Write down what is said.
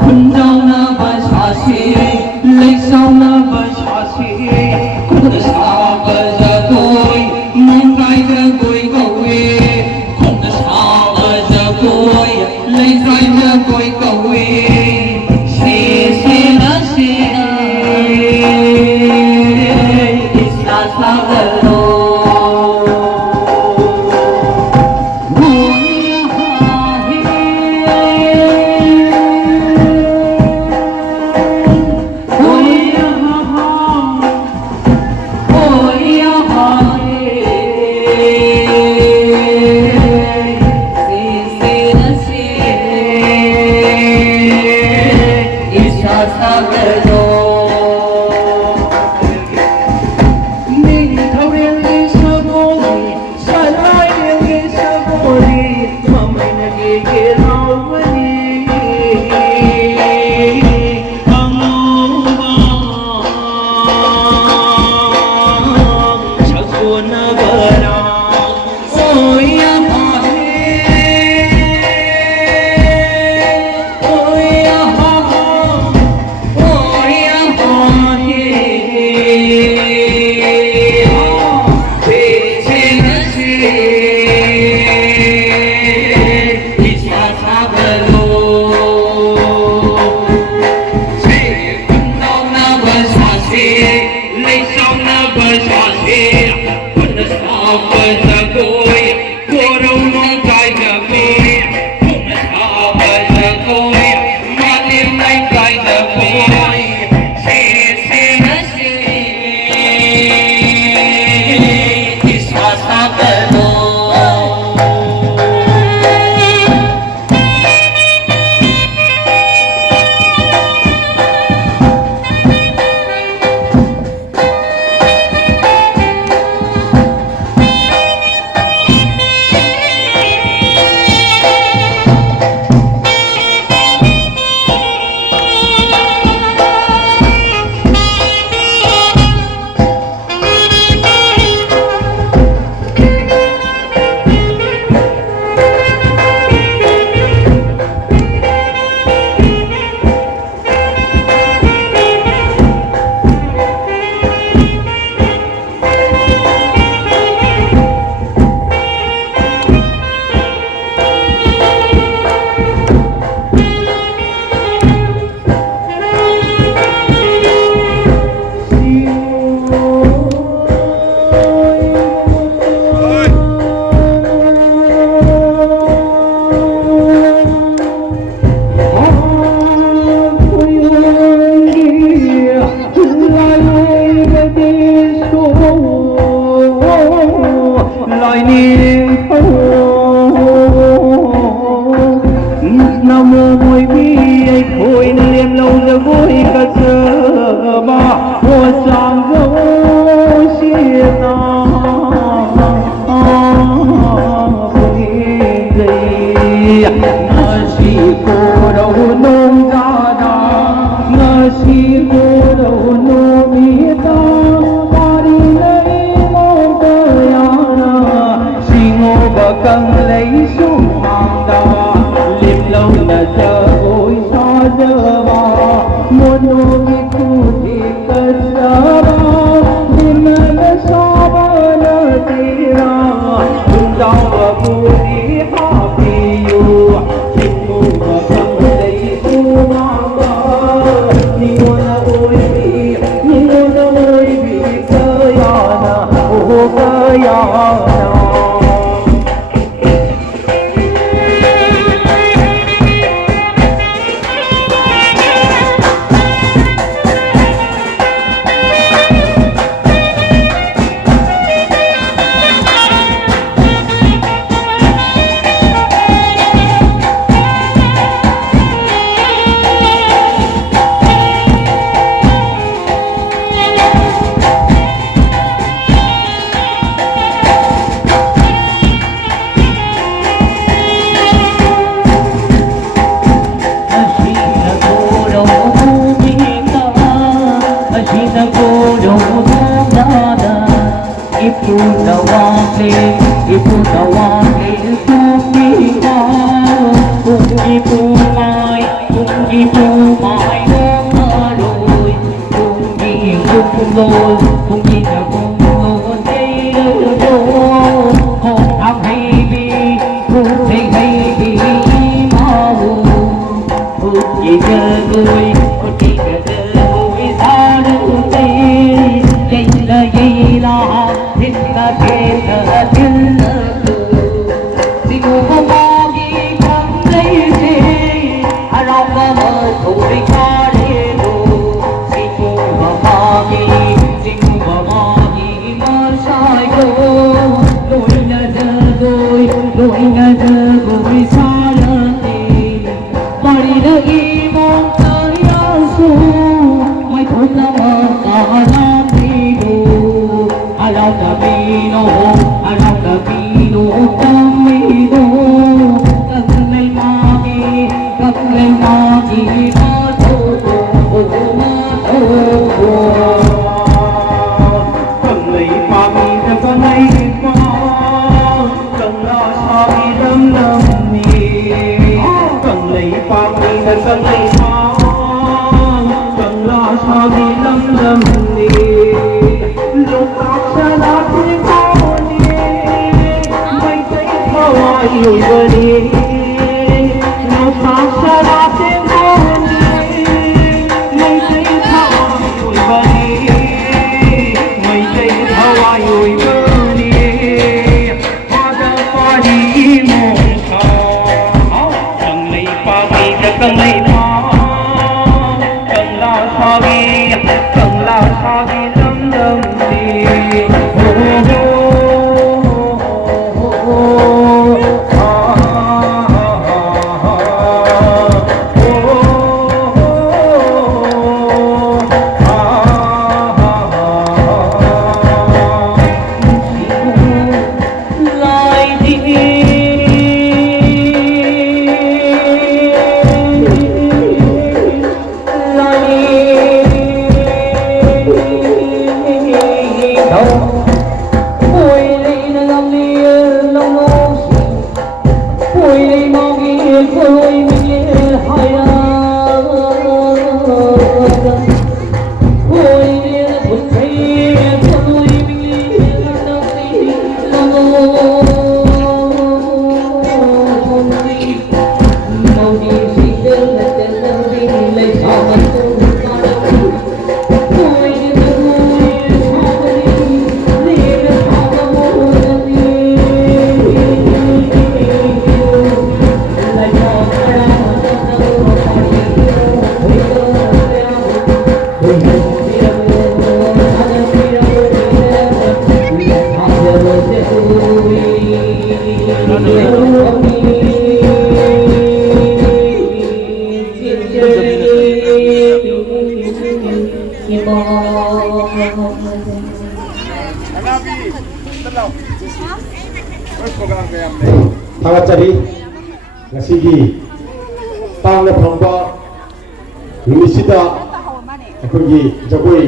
khun dao na ba sa si lấy sao na ba sa si khun sa ba za koi mong gai ra koi kawe khun sa ba za koi lấy gai ra koi kawe se na isa sa galo cần lấy xuống hàng đò liềm lâu là chờ ôi gì phù mãi nương lùi cùng gì cùng lùi cùng gì là cùng lùi đây đâu không tham hay vì không hay vì mà không gì chờ tôi không gì chờ tôi xa đâu đây đây là gì là thiên là thiên là thiên là gì cũng không có gì không lấy gì anh không có mơ thủ đi qua đi đâu gì cũng không có gì cũng không có gì mà sai cô lối là giờ tôi lối là giờ tôi xa lắm đi mà đi đâu đi mong tới asu mai thôi là mơ cả năm đi đâu anh đâu đã bị nó anh đâu đã bị nó tâm mi đâu cần lên mà đi cần lên mà đi mà thôi cần lấy mà đi ta có lấy mà cần lo sao đi lâm lâm mi cần lấy mà đi ta có lấy mà cần lo sao đi lâm lâm mi lúc ta sẽ là thiên con đi mây thấy thơ ai người vừa đi lúc ta sẽ là thiên con đi mây thấy thơ ai người vừa đi mây thấy thơ ai người vừa đi hoa đã qua đi một thao cần lấy pa đi ta cần lấy pa cần lao sao đi cần lao sao đi lâm lâm đi lại đi đâu ôi đi nó làm đi lòng nó ôi đi mau đi ôi mình hay ôi đi thuận thấy ôi mình lòng đi lòng đi mau đi xin đến là đi lấy sao mà tôi ôi đi Tawachari ngasigi tawna phangba numisida akhoi jagoi